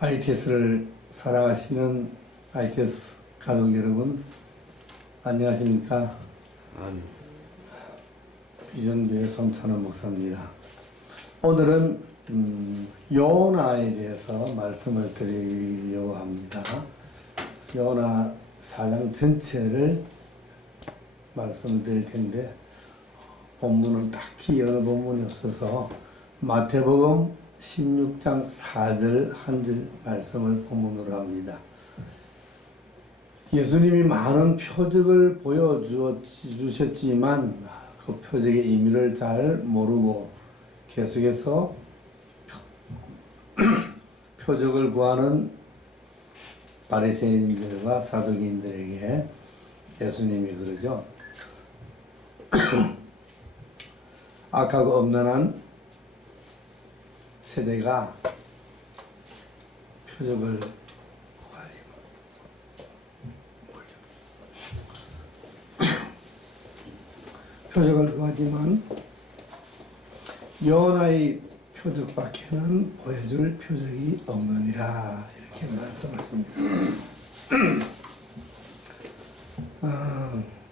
ITS를 사랑하시는 ITS 가족 여러분, 안녕하십니까? 비전교회 손찬원 목사입니다. 오늘은 요나에 대해서 말씀을 드리려고 합니다. 요나 4장 전체를 말씀드릴 텐데, 본문은 딱히 어느 본문이 없어서 마태복음 16장 4절 한 절 말씀을 본문으로 합니다. 예수님이 많은 표적을 보여주셨지만 그 표적의 의미를 잘 모르고 계속해서 표적을 구하는 바리새인들과 사두개인들에게 예수님이 그러죠. 악하고 엄란한 세대가 표적을 구하지만 요나의 표적밖에는 보여줄 표적이 없느니라, 이렇게 말씀하십니다.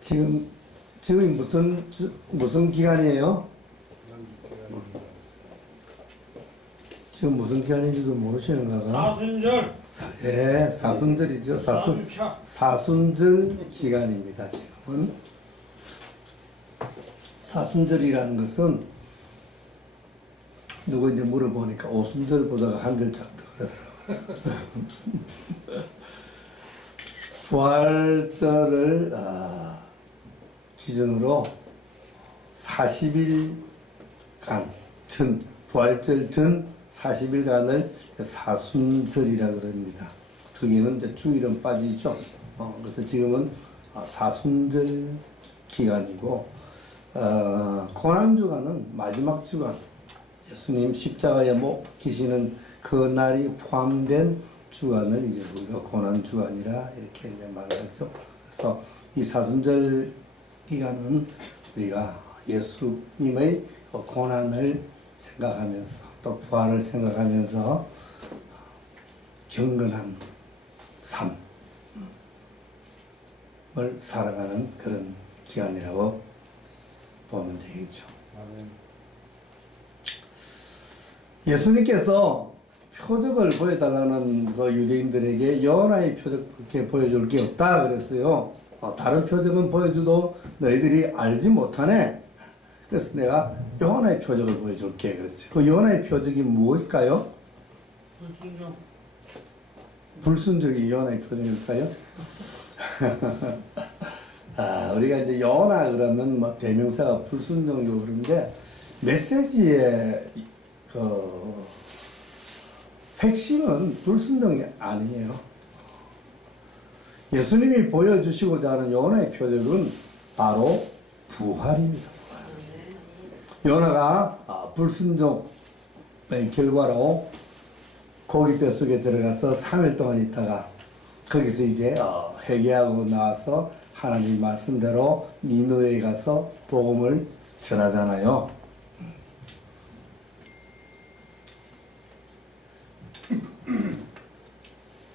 지금 무슨 기간이에요? 지금 무슨 기간인지도 모르시는가 봐. 사순절. 예, 사순절이죠. 사순절 기간입니다. 지금은. 사순절이라는 것은 누구인지 물어보니까 오순절 보다가 한 절 작다 그러더라고요. 부활절을 기준으로 40일간 부활절 전 40일간을 사순절이라 그럽니다. 거기는 이제 주일은 빠지죠. 그래서 지금은 사순절 기간이고, 고난주간은 마지막 주간, 예수님 십자가에 못 박히시는 그 날이 포함된 주간을 이제 우리가 고난주간이라 이렇게 이제 말하죠. 그래서 이 사순절 기간은 우리가 예수님의 고난을 생각하면서 또 부활을 생각하면서 경건한 삶을 살아가는 그런 기간이라고 보면 되겠죠. 예수님께서 표적을 보여달라는 그 유대인들에게 요나의 표적밖에 보여줄 게 없다 그랬어요. 다른 표적은 보여줘도 너희들이 알지 못하네. 그래서 내가 요나의 표적을 보여줄게 그랬어요. 그 요나의 표적이 무엇일까요? 불순종. 불순종이 요나의 표적일까요? 우리가 이제 요나 그러면 뭐 대명사가 불순종이고 그런데 메시지의 그 핵심은 불순종이 아니에요. 예수님이 보여주시고자 하는 요나의 표적은 바로 부활입니다. 요나가 불순종의 결과로 고기 뱃속에 들어가서 3일 동안 있다가 거기서 이제 회개하고 나와서 하나님 말씀대로 니느웨에 가서 복음을 전하잖아요.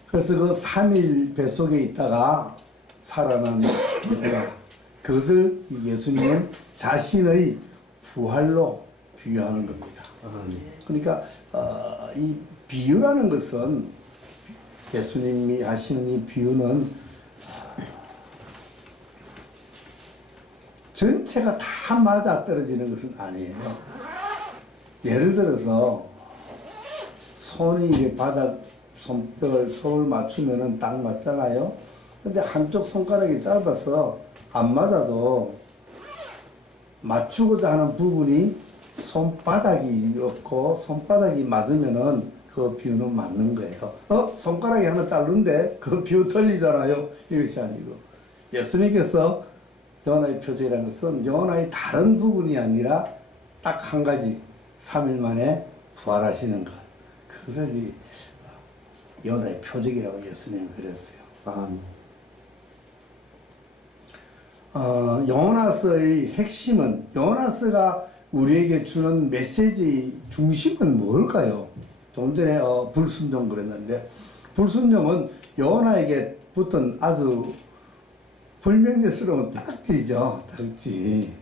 그래서 그 3일 뱃속에 있다가 살아난 그것을 예수님은 자신의 부활로 비유하는 겁니다. 그러니까 이 비유라는 것은, 예수님이 하시는 이 비유는 전체가 다 맞아 떨어지는 것은 아니에요. 예를 들어서 손이 이게 손을 맞추면은 딱 맞잖아요. 근데 한쪽 손가락이 짧아서 안 맞아도 맞추고자 하는 부분이 손바닥이 없고 손바닥이 맞으면은 그 비유는 맞는 거예요. 손가락이 하나 짧은데 그 비유 틀리잖아요. 이것이 아니고, 예수님께서 요나의 표적이라는 것은 요나의 다른 부분이 아니라 딱 한 가지, 3일 만에 부활하시는 것, 그것을 이 요나의 표적이라고 예수님이 그랬어요. 요나서의 핵심은, 요나서가 우리에게 주는 메시지 중심은 뭘까요? 좀 전에 불순종 그랬는데, 불순종은 요나에게 붙은 아주 불명예스러운 딱지죠. 딱지.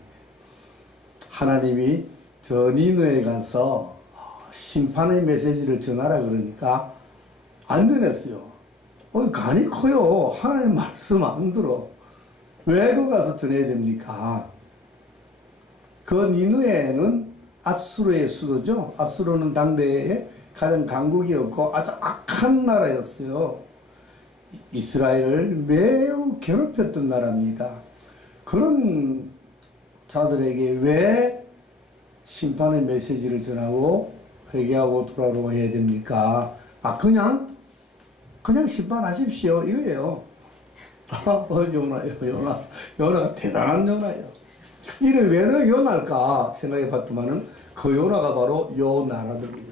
하나님이 저 니느에 가서 심판의 메시지를 전하라 그러니까 안 전했어요. 간이 커요. 하나님 말씀 안 들어. 왜 그 가서 전해야 됩니까? 그 니느에는 아수르의 수도죠. 아수르는 당대에 가장 강국이었고 아주 악한 나라였어요. 이스라엘을 매우 괴롭혔던 나라입니다. 그런 자들에게 왜 심판의 메시지를 전하고 회개하고 돌아오고 해야 됩니까? 그냥 심판하십시오 이거예요. 요나요. 요나가 대단한 요나예요. 이를 왜 요나일까 생각해 봤더만은 그 요나가 바로 요 나라들이죠.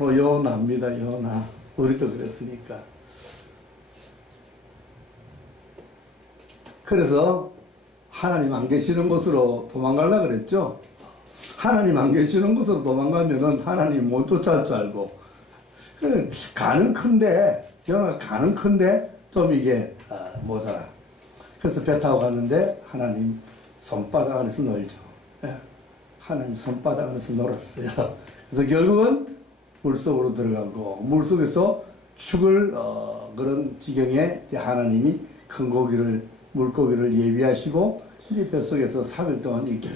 요나입니다. 요나. 우리도 그랬으니까. 그래서 하나님 안 계시는 곳으로 도망가려고 그랬죠. 하나님 안 계시는 곳으로 도망가면은 하나님 못 쫓아올 줄 알고. 가는 큰데, 요나가 가는 큰데 좀 이게 모자라. 그래서 배 타고 갔는데 하나님 손바닥 안에서 놀죠. 예. 하나님 손바닥 안에서 놀았어요. 그래서 결국은 물속으로 들어가고 물속에서 죽을 그런 지경에 하나님이 큰 고기를 물고기를 예비하시고 이제 뱃속에서 3일 동안 있게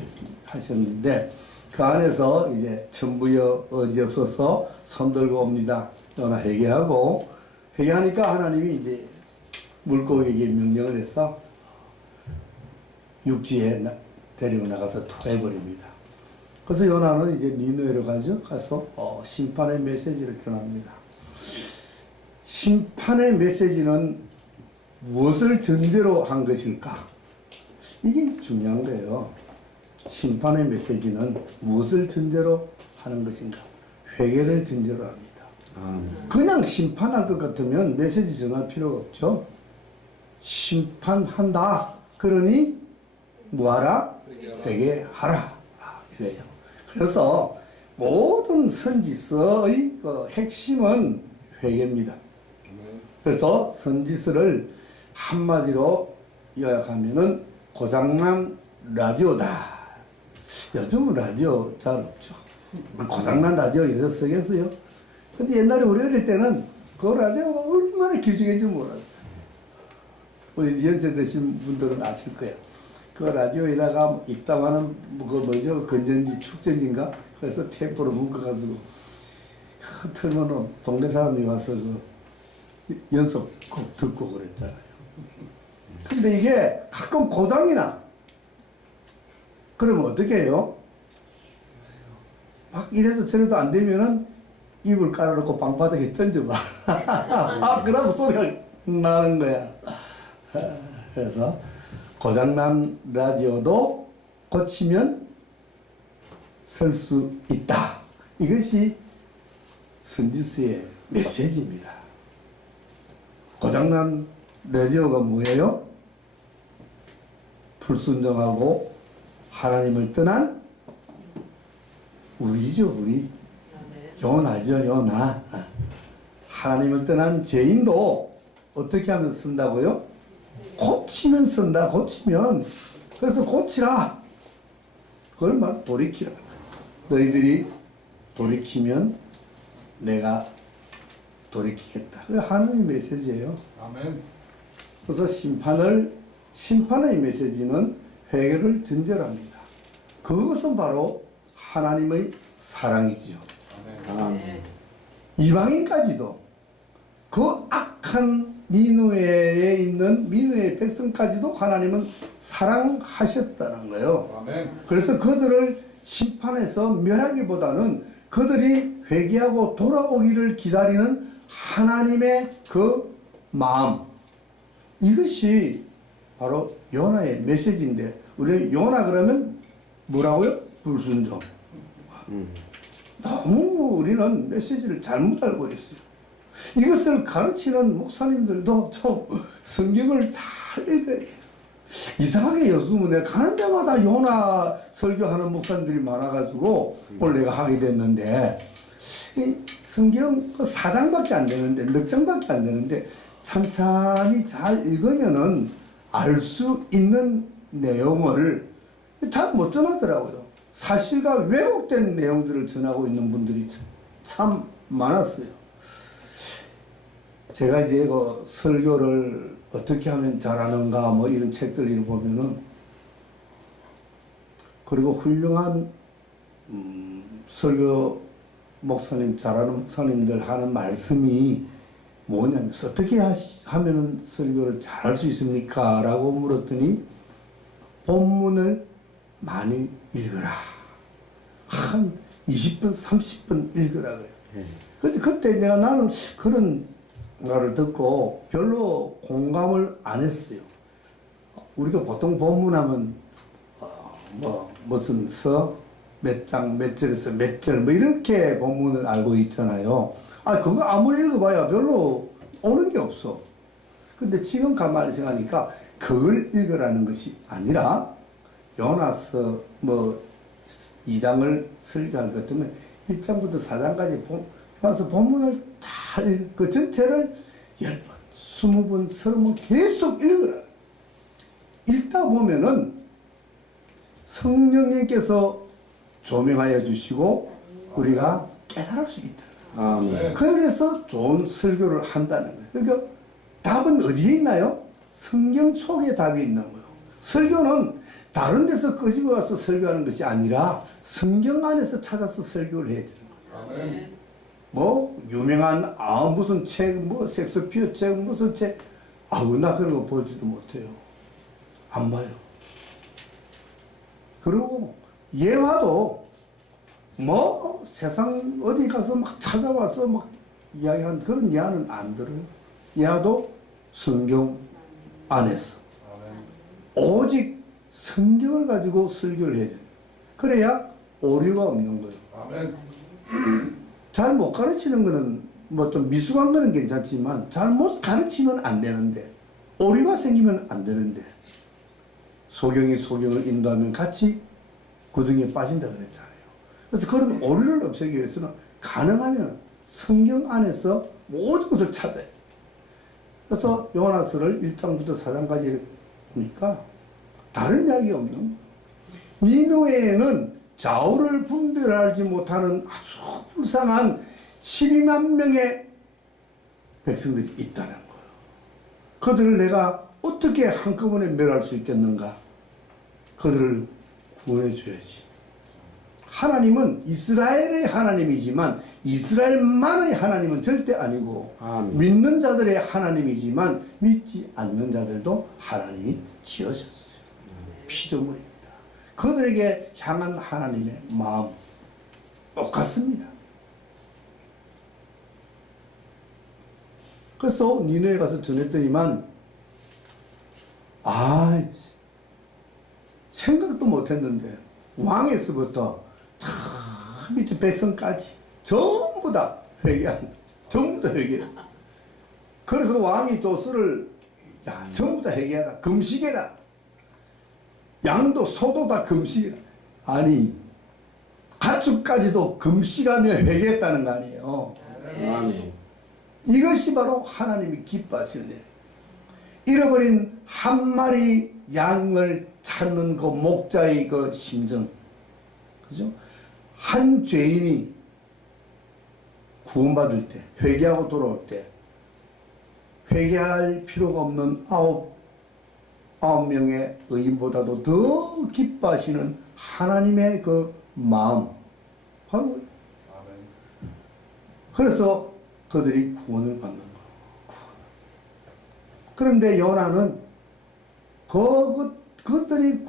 하셨는데 그 안에서 이제 천부여 어지 없어서 손 들고 옵니다. 요나 회개하고 회개하니까 하나님이 이제 물고기에게 명령을 해서 육지에 데리고 나가서 토해버립니다. 그래서 요나는 이제 니느웨로 가서 심판의 메시지를 전합니다. 심판의 메시지는 무엇을 전제로 한 것일까? 이게 중요한 거예요. 심판의 메시지는 무엇을 전제로 하는 것인가? 회개를 전제로 합니다. 그냥 심판할 것 같으면 메시지 전할 필요가 없죠. 심판한다. 그러니 뭐하라? 회개하라. 이래요. 그래서 모든 선지서의 그 핵심은 회개입니다. 그래서 선지서를 한마디로 요약하면은 고장난 라디오다. 요즘은 라디오 잘 없죠. 고장난 라디오 요새 쓰겠어요? 근데 옛날에 우리 어릴 때는 그 라디오가 얼마나 귀중한지 몰랐어요. 우리 연세 드신 분들은 아실 거예요. 그 라디오에다가 입담하는 그 뭐죠? 건전지, 축전지인가? 그래서 테이프로 묶어가지고 틀면은 동네 사람이 와서 그 연습곡 듣고 그랬잖아요. 근데 이게 가끔 고장이 나. 그러면 어떻게 해요? 막 이래도 저래도 안 되면은 이불 깔아놓고 방바닥에 던져봐. 그러면 소리가 나는 거야. 그래서 고장난 라디오도 고치면 설 수 있다. 이것이 선지서의 메시지입니다. 고장난 라디오가 뭐예요? 불순종하고 하나님을 떠난 우리죠, 우리. 요나죠, 요나. 하나님을 떠난 죄인도 어떻게 하면 쓴다고요? 고치면 쓴다, 고치면. 그래서 고치라. 그걸 막 돌이키라. 너희들이 돌이키면 내가 돌이키겠다. 그게 하나님의 메시지예요. 아멘. 그래서 심판의 메시지는 회개를 전제로 합니다. 그것은 바로 하나님의 사랑이지요. 아멘. 이방인까지도 그 악한 니느웨에 있는 니느웨 백성까지도 하나님은 사랑하셨다는 거예요. 아멘. 그래서 그들을 심판해서 멸하기보다는 그들이 회개하고 돌아오기를 기다리는 하나님의 그 마음, 이것이 바로 요나의 메시지인데, 우리 요나 그러면 뭐라고요? 불순종. 너무 우리는 메시지를 잘못 알고 있어요. 이것을 가르치는 목사님들도 좀 성경을 잘 읽어야 돼요. 이상하게 요즘은 내가 가는 데마다 요나 설교하는 목사님들이 많아가지고 오늘 내가 하게 됐는데, 이 성경 4장밖에 안 되는데, 넉 장밖에 안 되는데, 찬찬히 잘 읽으면은 알 수 있는 내용을 잘 못 전하더라고요. 사실과 왜곡된 내용들을 전하고 있는 분들이 참 많았어요. 제가 이제 그 설교를 어떻게 하면 잘하는가 뭐 이런 책들을 보면은, 그리고 훌륭한 설교 목사님, 잘하는 목사님들 하는 말씀이 뭐냐면, 어떻게 하면 설교를 잘할 수 있습니까? 라고 물었더니 본문을 많이 읽어라. 한 20분, 30분 읽으라 그래요. 근데 그때 나는 그런 말을 듣고 별로 공감을 안 했어요. 우리가 보통 본문하면 무슨 몇 장, 몇 절에서 몇 절, 뭐 이렇게 본문을 알고 있잖아요. 그거 아무리 읽어봐야 별로 오는 게 없어. 근데 지금 가만히 생각하니까 그걸 읽으라는 것이 아니라, 요나서 2장을 설교할 것 때문에 1장부터 4장까지 요나서 본문을 잘, 그 전체를 10번, 20번, 30번 계속 읽으라. 읽다 보면은 성령님께서 조명하여 주시고 우리가 깨달을 수 있다. 아멘. 그래서 좋은 설교를 한다는 거예요. 그러니까 답은 어디에 있나요? 성경 속에 답이 있는 거예요. 설교는 다른 데서 끄집어 와서 설교하는 것이 아니라 성경 안에서 찾아서 설교를 해야 되는 거예요. 뭐 유명한 무슨 책, 뭐 섹스피어 책, 무슨 책, 나 그런 거 보지도 못해요. 안 봐요. 그리고 예화도 뭐 세상 어디 가서 막 찾아와서 막 이야기하는 그런 예화는 안 들어요. 예화도 성경 안에서 오직 성경을 가지고 설교를 해야 돼요. 그래야 오류가 없는 거예요. 잘 못 가르치는 거는 뭐 좀 미숙한 거는 괜찮지만 잘못 가르치면 안 되는데, 오류가 생기면 안 되는데, 소경이 소경을 인도하면 같이 구덩이에 빠진다 그랬잖아요. 그래서 그런 오류를 없애기 위해서는 가능하면 성경 안에서 모든 것을 찾아야 돼요. 그래서 요나서를 1장부터 4장까지 보니까 다른 이야기 없는, 니느웨에는 좌우를 분별하지 못하는 아주 불쌍한 12만 명의 백성들이 있다는 거예요. 그들을 내가 어떻게 한꺼번에 멸할 수 있겠는가? 그들을 구원해 줘야지. 하나님은 이스라엘의 하나님이지만 이스라엘만의 하나님은 절대 아니고, 아멘. 믿는 자들의 하나님이지만 믿지 않는 자들도 하나님이 지으셨어요. 피조물입니다. 그들에게 향한 하나님의 마음 똑같습니다. 그래서 니느웨에 가서 전했더니만 생각도 못했는데 왕에서부터 참 밑에 백성까지 전부 다 회개한다. 전부 다 회개했어. 그래서 왕이 조서를 전부 다 회개하라. 금식해라. 양도 소도 다 금식해라. 아니, 가축까지도 금식하며 회개했다는 거 아니에요. 아멘. 이것이 바로 하나님이 기뻐하시는 일. 잃어버린 한 마리 양을 찾는 그 목자의 그 심정. 그죠? 한 죄인이 구원받을 때, 회개하고 돌아올 때, 회개할 필요가 없는 아홉 명의 의인보다도 더 기뻐하시는 하나님의 그 마음. 바로, 그래서 그들이 구원을 받는 거예요. 그런데 요나는 그들이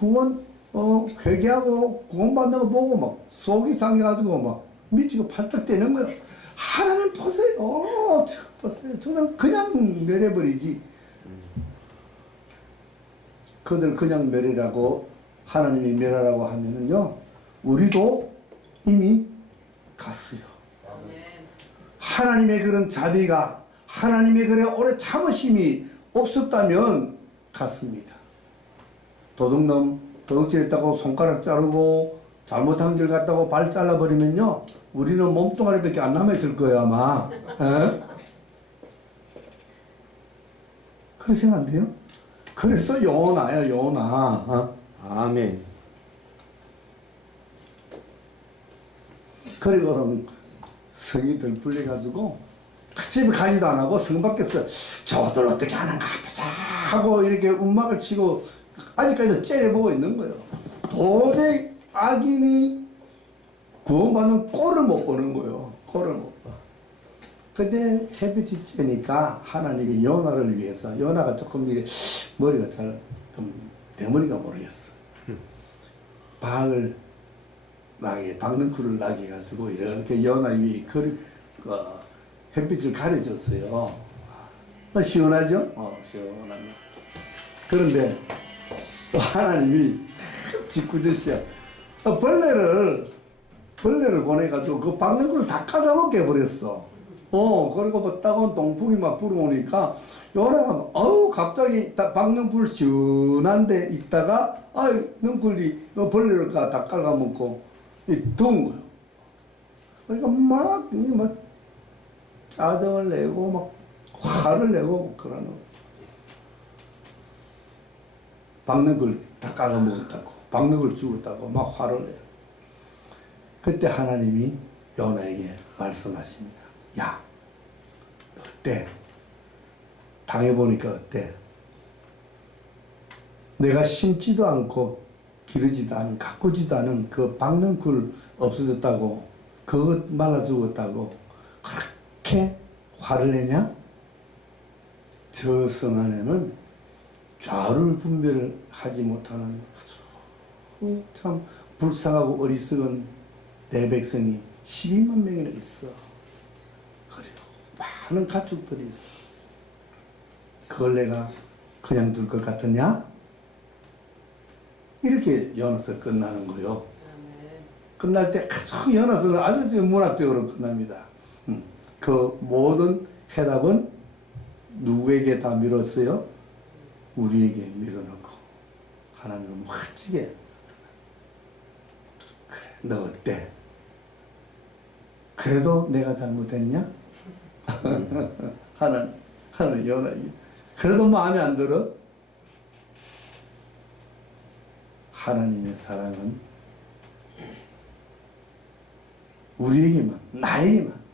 회개하고 구원받는 거 보고 막 속이 상해가지고 막 미치고 팔떡 뛰는 거예요. 하나님 보세요. 보세요. 저는 그냥 멸해버리지. 그들 그냥 멸해라고, 하나님이 멸하라고 하면은요, 우리도 이미 갔어요. 하나님의 그런 자비가, 하나님의 그런 오래 참으심이 없었다면 갔습니다. 도둑질했다고 손가락 자르고 잘못한 길 갔다고 발 잘라버리면요, 우리는 몸뚱아리밖에 안 남아있을 거예요, 아마. 에? 그렇게 생각 안 돼요? 그래서 요나야, 요나. 어? 아멘. 그리고 그럼 성이 덜 풀려가지고 집에 가지도 안 하고 성 밖에서 저들 어떻게 하는가 보자 하고 이렇게 음악을 치고 아직까지도 째려보고 있는 거예요. 도저히 악인이 구원받는 꼴을 못 보는 거예요. 꼴을 못 봐. 근데 햇빛이 쬐니까 하나님이 요나를 위해서, 요나가 조금 이게 머리가 좀 대머리가 모르겠어. 박을 나게, 박능쿨을 나게 해가지고 이렇게 요나 위에 햇빛을 가려줬어요. 시원하죠? 시원합니다. 그런데 또 하나님이 짓궂으시야. 벌레를 보내가지고 그 박능쿨을 다 까다롭게 해버렸어. 그리고 뭐 따가운 동풍이 막 불어오니까 요나가 갑자기 박능풀 시원한데 있다가 능쿨이 벌레를 다 깔아먹고 더운 거예요. 그러니까 막 짜증을 내고 막 화를 내고 그러는 거예요. 박능쿨 다 깔아먹었다고, 박능쿨 죽었다고 막 화를 내요. 그때 하나님이 요나에게 말씀하십니다. 야, 어때? 당해보니까 어때? 내가 심지도 않고 기르지도 않은, 가꾸지도 않은 그 박능쿨 없어졌다고, 그것 말라 죽었다고 그렇게 화를 내냐? 저 성 안에는 좌를 분별하지 못하는 아주 참 불쌍하고 어리석은 내 백성이 12만 명이나 있어. 그래요. 많은 가축들이 있어. 그걸 내가 그냥 둘 것 같으냐? 이렇게 요나서 끝나는 거요. 끝날 때 아주 요나서는 아주 문학적으로 끝납니다. 그 모든 해답은 누구에게 다 밀었어요? 우리에게 밀어넣고 하나님은 멋지게 그래, 너 어때? 그래도 내가 잘못했냐? 하나님 요나에게 그래도 마음에 안 들어? 하나님의 사랑은 우리에게만, 나에게만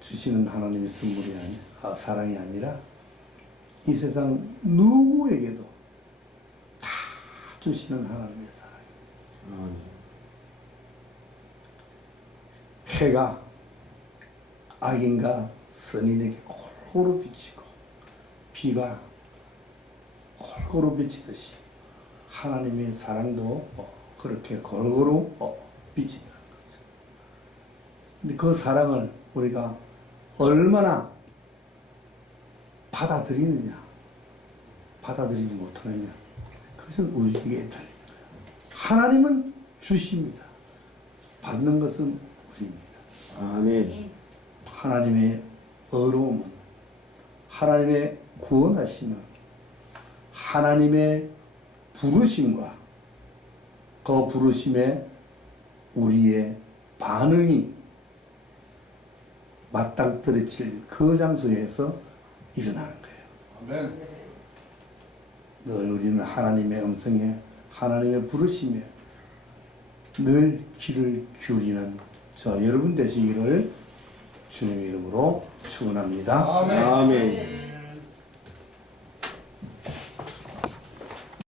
주시는 하나님의 선물이 아니라, 사랑이 아니라 이 세상 누구에게도 다 주시는 하나님의 사랑입니다. 해가 악인과 선인에게 골고루 비치고 비가 골고루 비치듯이 하나님의 사랑도 그렇게 골고루 비친다는 거죠. 근데 그 사랑을 우리가 얼마나 받아들이느냐, 받아들이지 못하느냐, 그것은 우리에게 달린 거예요. 하나님은 주십니다. 받는 것은 우리입니다. 아멘. 하나님의 어려움은, 하나님의 구원하심은, 하나님의 부르심과 그 부르심에 우리의 반응이 맞닥뜨려질 그 장소에서 일어나는 거예요. 아멘. 늘 우리는 하나님의 음성에, 하나님의 부르심에 늘 귀를 기울이는 저 여러분 되시기를 주님의 이름으로 축원합니다. 아멘. 아멘.